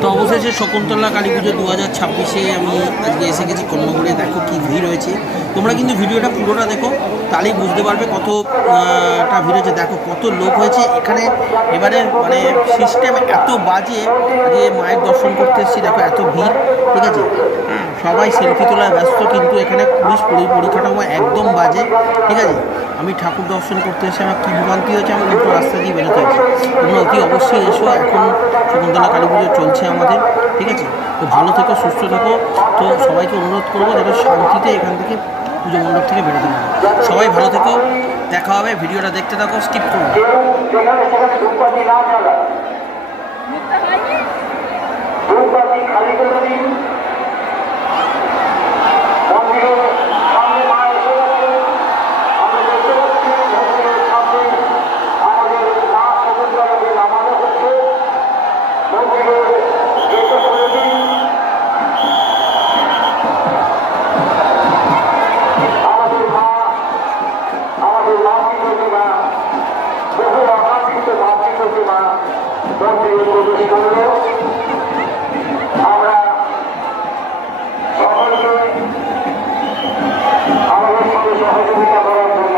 তো অবশেষে শকুন্তলা কালী পুজো 2026-এ আমি আজকে এসে গেছি কর্ণগড়ে। দেখো কি ভিড় হয়েছে, তোমরা কিন্তু ভিডিওটা পুরোটা দেখো, তাহলেই বুঝতে পারবে কতটা ভিড় হয়েছে। দেখো কত লোক হয়েছে এখানে। এবারে মানে সিস্টেম এত বাজে যে মায়ের দর্শন করতে এসেছি, দেখো এত ভিড়, ঠিক আছে। সবাই সেলফি তোলায় ব্যস্ত, কিন্তু এখানে পুলিশ পরিকাঠামো একদম বাজে, ঠিক আছে। আমি ঠাকুর দর্শন করতে এসে আমার কী ভোগান্তি হয়েছে, আমি দুটো রাস্তা দিয়ে বেরোতে হয়েছে। তোমরা অতি অবশ্যই এসো, এখন শকুন্তলা কালী পুজো চলছে আমাদের, ঠিক আছে। তো ভালো থেকো, সুস্থ থেকো। তো সবাইকে অনুরোধ করবো যেন শান্তিতে এখান থেকে পুজো মণ্ডপ থেকে বেরোতে পারো। সবাই ভালো থেকো, দেখা হবে। ভিডিওটা দেখতে থাকো, স্কিপ করো। আমরা সকলকে আমাদের সঙ্গে সহযোগিতা করার জন্য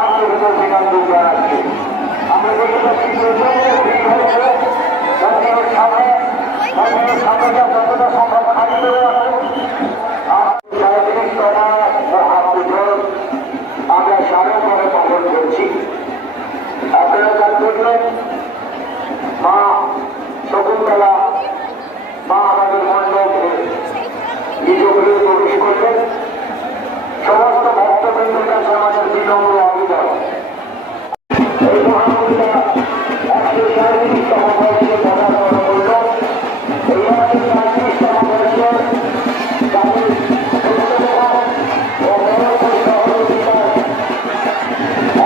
আন্তরিক অভিনন্দন জানাচ্ছি। আমরা দেখতে পাচ্ছি মন্দিরের সামনে যতটা সম্ভব খালি করে রাখুন। 37তম মহাপুজোর আমরা সামনে পালন করছি। আপনারা যা দেখলেন, মা শকুন্তলা মা আমাদের মণ্ডপে নিজ গৃহে প্রবেশ করলেন। সমস্ত ভক্তবৃন্দের কাছে আমাদের বিনম্র আবেদন, এই মহাপুজা 137তম বর্ষে পদার্পণ করল। এই 137তম বর্ষে তাদের সত্যতা ও মনোযোগ সহযোগিতার 137তম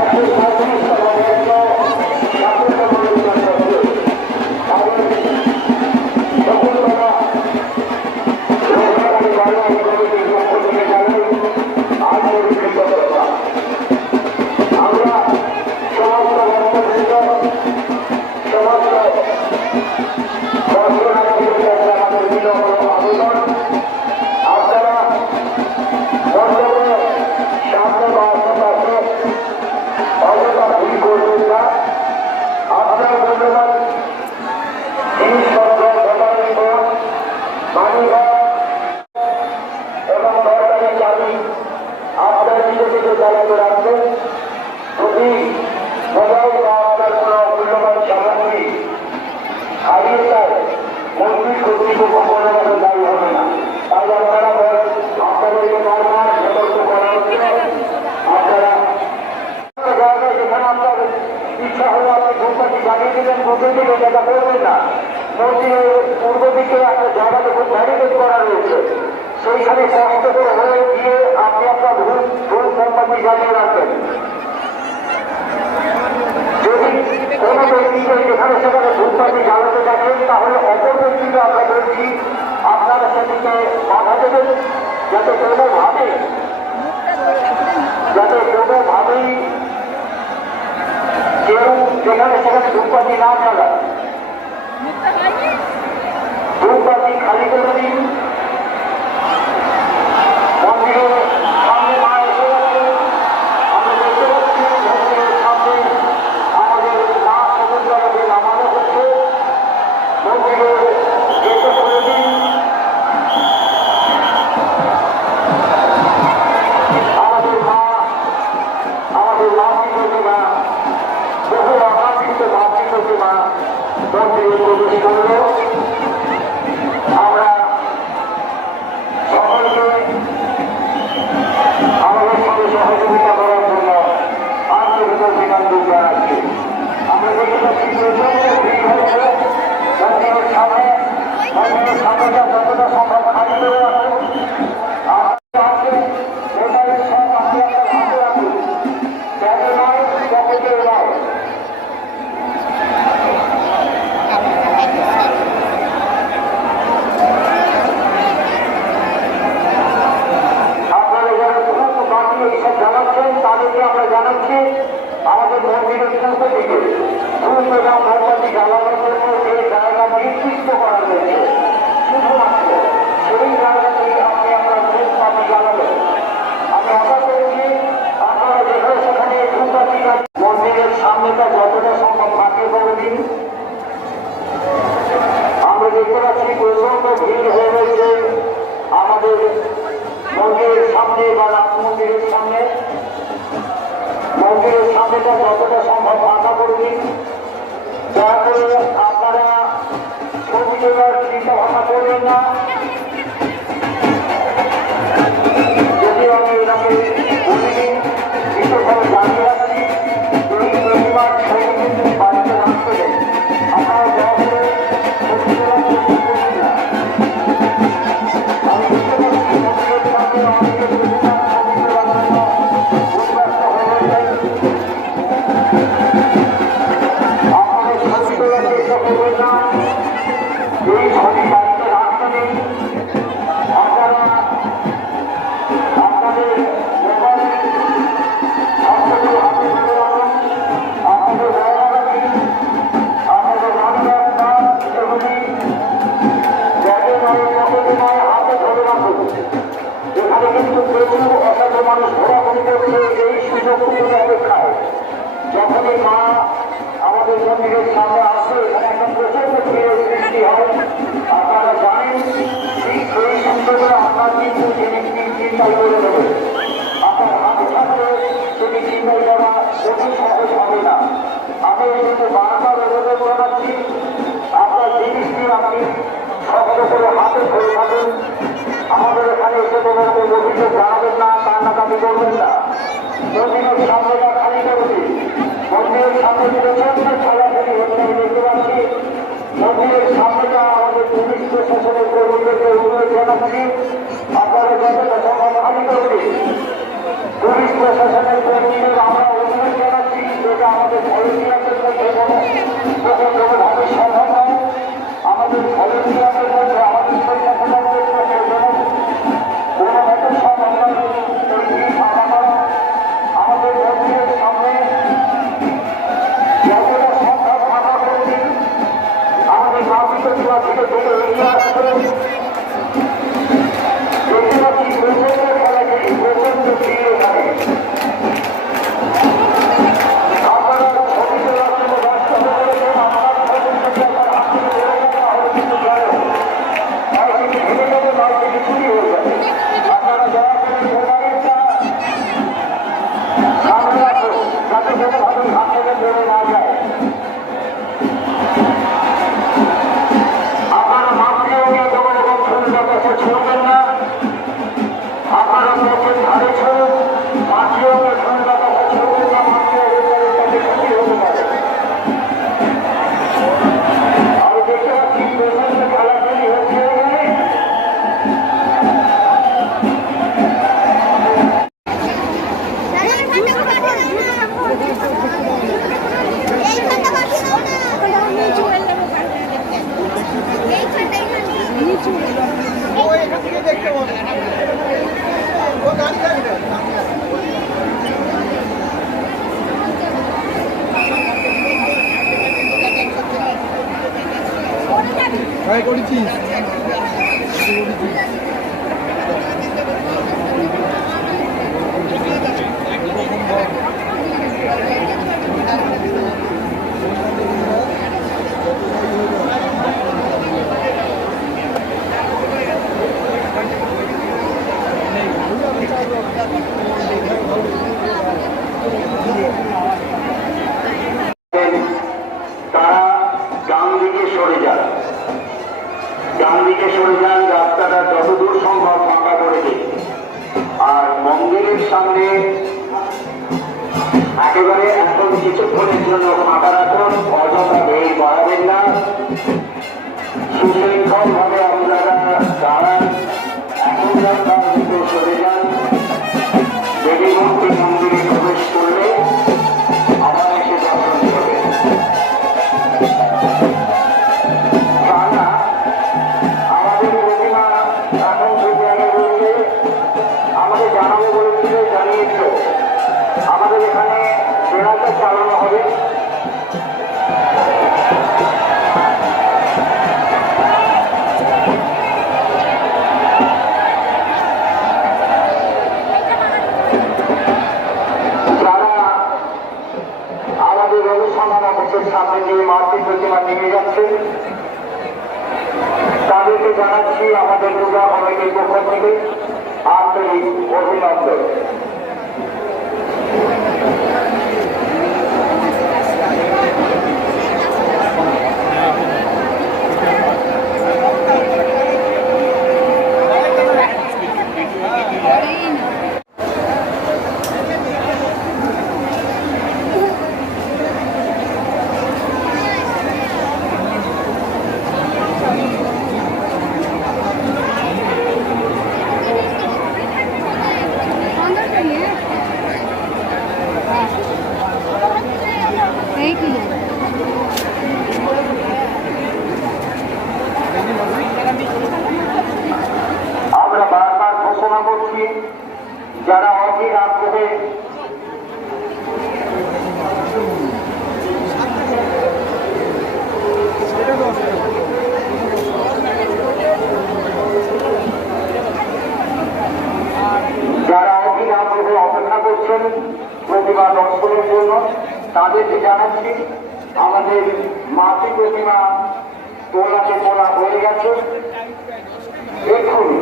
পূর্ব দিকে একটা জায়গা যখন ব্যারিকেড করা রয়েছে, সেইখানে কষ্ট করে হয়ে গিয়ে আপনি আপনার ভুল মোমবাতি জ্বালিয়ে রাখবেন। যদি কোনো ব্যক্তিকে যেখানে সেখানে ধূপবাতি জ্বালাতে দেখেন, তাহলে অপর ব্যক্তিকে আমরা বলছি আপনারা সেটিকে বাধা দেবেন, যাতে কোনোভাবেই কেউ যেখানে সেখানে ধূপবাতি না জ্বালায়। ধূপবাতি খালি করে দিন। মন্দিরের সামনে মা এসে গেছে, আমরা দেখতে পাচ্ছি মন্দিরের সামনে আমাদের মা শকুন্তলাকে নামানো হচ্ছে। মন্দিরে যেতে করে দিন। আমাদের মাতৃপ্রতিমা, বহু আকাঙ্ক্ষিত মাতৃপ্রতিমা মন্দিরে প্রবেশ করল। আমরা সকলকে আমাদের সঙ্গে সহযোগিতা করার জন্য আন্তরিক অভিনন্দন জানাচ্ছি। আমরা দেখতে পাচ্ছি ভিড় হয়েছে। মন্দিরের সামনে যতটা সম্ভব খালি করে রাখুন। মোবাইল সব আপনি আপনার হাতে রাখুন, ব্যাগে নয়, পকেটে নয়। আমাদের মন্দিরের সামনে বা রাম মন্দিরের সামনে মন্দিরের সামনেটা যতটা সম্ভব ফাঁকা করে দিন। দয়া করে আপনারা ছবি তোলার চিন্তা ভাবনা করবেন না। যদি আমি এটাকে বলিনি বিশেষভাবে জানিয়ে রাখছি, এই প্রতিমার ছবি কিন্তু বাড়িতে রাখতে দেয়। আপনারা দয়া করে ছবি তোলার চেষ্টা করবেন না। আমি বুঝতে পারছি মন্দিরের সামনে অনেকে প্রতিমার ছবি তোলার জন্য উদ্বাস্ত হয়ে যায়। আপনাদের ছবি তোলার চেষ্টা করবেন না। এই ছবি বাড়িতে রাখতে নেই। আপনারা আপনাদের মোবাইল আপনাদের হাতে ধরে রাখুন। আপনাদের গয়নাগাটি, আপনাদের রান্নার কাজ এগুলি ব্যাগে নয়, পকেটে নয়, হাতে ধরে রাখুন। এখানে কিন্তু প্রচুর অসাধু মানুষ ঘোরাঘুরি করছে এই সুযোগটুকুর অপেক্ষায়। যখনই মা আমাদের মন্দিরের সামনে আসে এখানে একটা প্রচন্ড ভিড়ের সৃষ্টি হয়। আপনারা জানেন ঠিক সেই সুন্দর আপনার কিন্তু জিনিসটি চিন্তাই করে দেবে। আপনার হাতে থাকলে সেটি চিন্তাই করা অতি সহজ হবে না। আমি কিন্তু বারবার অনুরোধ জানাচ্ছি আপনার জিনিসটি আপনি সকলে করে হাতে ধরে থাকুন। আমাদের এখানে এসে তোমাদের অভিযোগ জানাবেন না, কান্নাকাটি করবেন না। মন্দিরের সামনেটা খালি করে দিন। মন্দিরের সামনে প্রচন্ড খেলাখেলি হচ্ছে আমি দেখতে পাচ্ছি। মন্দিরের সামনেটা আমাদের পুলিশ প্রশাসনের কর্মীদেরকে অনুরোধ জানাচ্ছি আপনারা যতটা সম্ভব খালি করে দিন। পুলিশ প্রশাসনের কর্মীদের আমরা অনুরোধ জানাচ্ছি যেটা আমাদের ভলেন্টিয়ারদের মধ্যে কোনোভাবে সম্ভব নয়। আমাদের ভলেন্টিয়ারদের মধ্যে আমাদের স্বেচ্ছাসেবকদের মধ্যে কোনোভাবে সম্ভব নয় এই ভিড় ফাঁকা করা। আমাদের মন্দিরের সামনে যতটা সম্ভব ফাঁকা করে দিন। আমাদের নাগরিক থেকে এগিয়ে আসছে। দেখতে পাচ্ছি প্রচন্ড খেলাখেলি, প্রচন্ড ভিড় এখানে। আপনারা ছবি তোলার জন্য ব্যস্ত হয়ে পড়েছেন। আপনার ছবি থেকে আপনার হাত থেকে বেরো যাবে, তাহলে কিন্তু যায় নয় থেকে ভেঙে যাবে, নয় থেকে চুরি হয়ে যাবে। আপনারা দয়া করে মোবাইলটা সামনে রাখুন যাতে কোনোভাবে হাত থেকে বেরো না যায়। আপনারা মাতৃয়োগে কোনো রকম ছবিটা কাছে ছুঁড়বেন না। আপনারা পথের ধারে ছুঁড়ুন, মাতৃয়োগে ছবিটা কাছে ছুঁড়বেন না। মাতৃয়োগের পরে তাতে ক্ষতি হতে পারে। আমি দেখতে পাচ্ছি প্রচন্ড খেলাখেলি হচ্ছে এখানে। ট্রাই করেছিস? তারা ডান দিকে সরে যান। ডান দিকে সরে যান, রাস্তাটা যতদূর সম্ভব ফাঁকা করে দিন। আর মন্দিরের সামনে একেবারে এখন কিছুক্ষণের জন্য ফাঁকা রাখুন। অযথা ভিড় বাড়াবেন না। সুশৃঙ্খল ভাবে আপনারা দাঁড়ান। এখন রাস্তার ভিতরে সরে যান। দেবী মূর্তি মন্দিরে প্রবেশ করলে আবার এসে দর্শন করবেন। আমাদের প্রতিমা এখন সুবিধানে রয়েছে। আমাদের জানাবো বলেছিল, জানিয়েছিল। আমাদের এখানে জেনারেটর চালানো হবে। থেকে আন্তরিক অভিনন্দন। আমরা বারবার ঘোষণা করছি, যারা অধীর আগ্রহে অপেক্ষা করছেন প্রতিমা দর্শনের জন্য, তাদেরকে জানাচ্ছি আমাদের মাতৃ প্রতিমা তোলাতে তোলা হয়ে গেছে। এক্ষুনি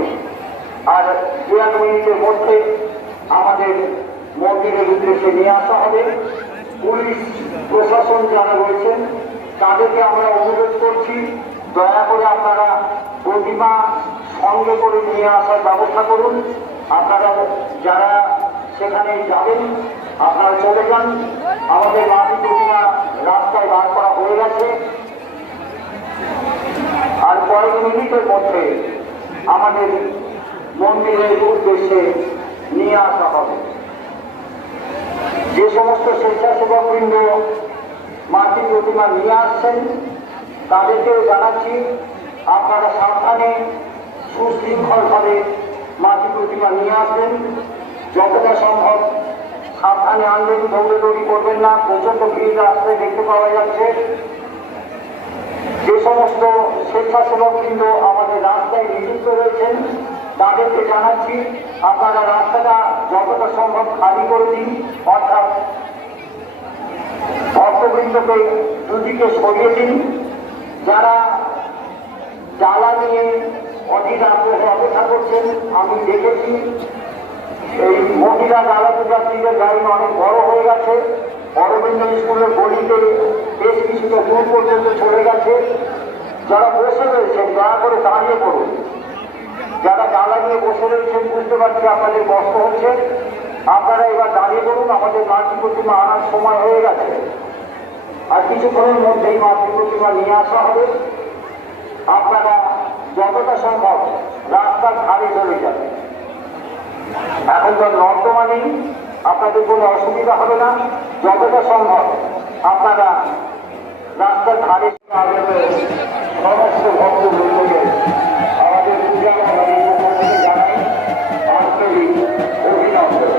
আর 2 মিনিটের মধ্যে আমাদের মন্দিরের উদ্দেশ্যে নিয়ে আসা হবে। পুলিশ প্রশাসন যারা রয়েছেন তাদেরকে আমরা অনুরোধ করছি, দয়া করে আপনারা প্রতিমা সঙ্গে করে নিয়ে আসার ব্যবস্থা করুন। আপনারা যারা সেখানে যাবেন আপনারা চলে যান। আমাদের মাতৃ প্রতিমা রাস্তায় বার করা হয়ে গেছে, আর কয়েক মিনিটের মধ্যে আমাদের মন্দিরের উদ্দেশ্যে নিয়ে আসা হবে। যে সমস্ত স্বেচ্ছাসেবকবৃন্দ মাতৃ প্রতিমা নিয়ে আসছেন তাদেরকেও জানাচ্ছি, আপনারা সাবধানে সুশৃঙ্খলভাবে মাতৃ প্রতিমা নিয়ে আসবেন। যতটা সম্ভব সাবধানে আনবেন, দৌড়াদৌড়ি করবেন না। প্রচন্ড ভিড় রাস্তায় দেখতে পাওয়া যাচ্ছে। যে সমস্ত স্বেচ্ছাসেবকবৃন্দ আমাদের রাস্তায় নিযুক্ত রয়েছেন তাদেরকে জানাচ্ছি, আপনারা রাস্তাটা যতটা সম্ভব খালি করে দিন, অর্থাৎ ভক্তবৃন্দকে দুদিকে সরিয়ে দিন। যারা জ্বালা নিয়ে অধীর আগ্রহে অপেক্ষা করছেন, আমি দেখেছি এই মহিলা জ্বালা পূজার্থীদের লাইন অনেক বড় হয়ে গেছে। অরবিন্দ স্কুলের গলিতে বেশ কিছুটা দূর পর্যন্ত চলে গেছে। যারা বসে রয়েছেন দয়া করে দাঁড়িয়ে পড়ুন। যারা জ্বালা নিয়ে বসে রয়েছেন বুঝতে পারছি আপনাদের কষ্ট হচ্ছে, আপনারা এবার দাঁড়িয়ে পড়ুন। আমাদের মাতৃ প্রতিমা আনার সময় হয়ে গেছে, আর কিছুক্ষণের মধ্যেই মাতৃ প্রতিমা নিয়ে আসা হবে। আপনারা যতটা সম্ভব রাস্তার ধারে চলে যাবেন। এখন তো নর্দমা নেই, আপনাদের কোনো অসুবিধা হবে না। যতটা সম্ভব আপনারা রাস্তার ধারে সমস্ত ভক্তবৃন্দকে আমাদের পূজা বাড়ির পক্ষ থেকে জানাই আন্তরিক অভিনন্দন।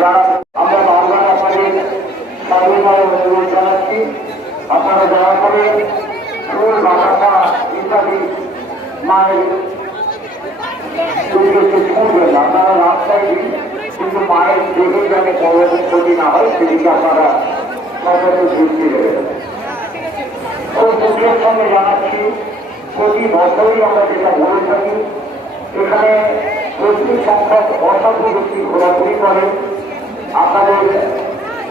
যারা আমরা বাংলা ভাষায় সর্বদা অনুরোধ জানাচ্ছি, আপনারা দয়া করে ফুল বাতাসা ইত্যাদি মায়ের পরিবেশে ছুঁড়বেন না। আপনারা রাস্তায় দিন, কিন্তু মায়ের দেখে যাতে বড় ক্ষতি না হয় সেদিকে আপনারা সতর্ক দৃষ্টি দেবেন। খুব দুঃখের সঙ্গে জানাচ্ছি, প্রতি বছরই আমরা যেটা বলে থাকি, এখানে প্রচুর সংখ্যক অসাধু ব্যক্তি ঘোরাঘুরি করেন। আপনাদের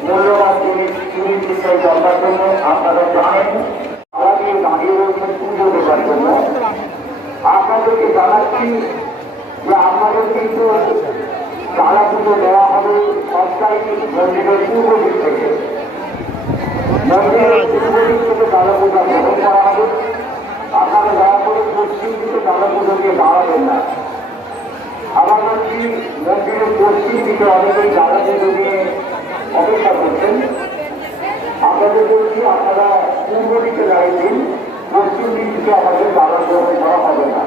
মূল্যবান জিনিস চুরি চিন্তায় দরকার জন্য আপনারা জানেন, আমাকে দাঁড়িয়ে রয়েছেন পুজো দেওয়ার জন্য। আপনাদেরকে জানাচ্ছি যে আপনাদের কিন্তু কালা পুজো দেওয়া হবে সরকারি মন্দিরের পূর্ব দিক থেকে। মন্দিরের পূর্ব দিক থেকে কালা পূজা গ্রহণ করা হবে। আপনারা দয়া করে পশ্চিম দিকে কালা পুজো দিয়ে দাঁড়াবেন না। আবার বলছি, মন্দিরের পশ্চিম দিকে অনেকেই জ্বালা পুজো নিয়ে অপেক্ষা করছেন। আপনাদের বলছি, আপনারা পূর্ব দিকে দাঁড়িয়ে দিন, পশ্চিম দিক থেকে আমাদের জ্বালা গ্রহণ করা হবে না।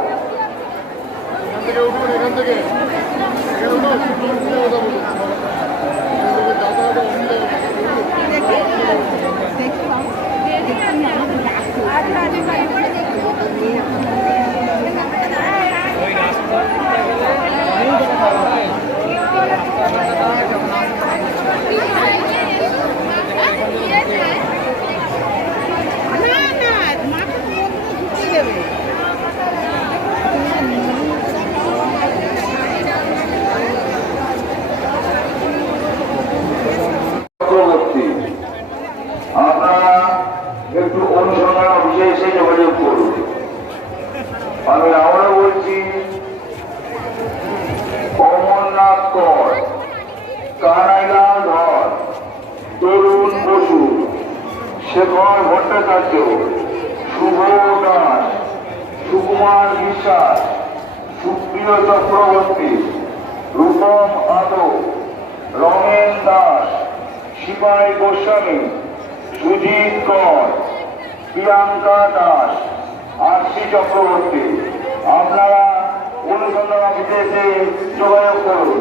এসে যোগাযোগ করুন। আমি আবারও বলছি, অমরনাথ কর, কানাইলাল ধর, তরুণ বসু, শেখর ভট্টাচার্য, শুভ দাস, সুকুমার বিশ্বাস, সুপ্রিয় চক্রবর্তী, রূপম আদক, রমেন দাস, সিপাই গোস্বামী, সুজিত কর, প্রিয়াঙ্কা দাস, আরসি চক্রবর্তী। আপনারা অনুসন্ধান অফিসে এসে যোগাযোগ করুন।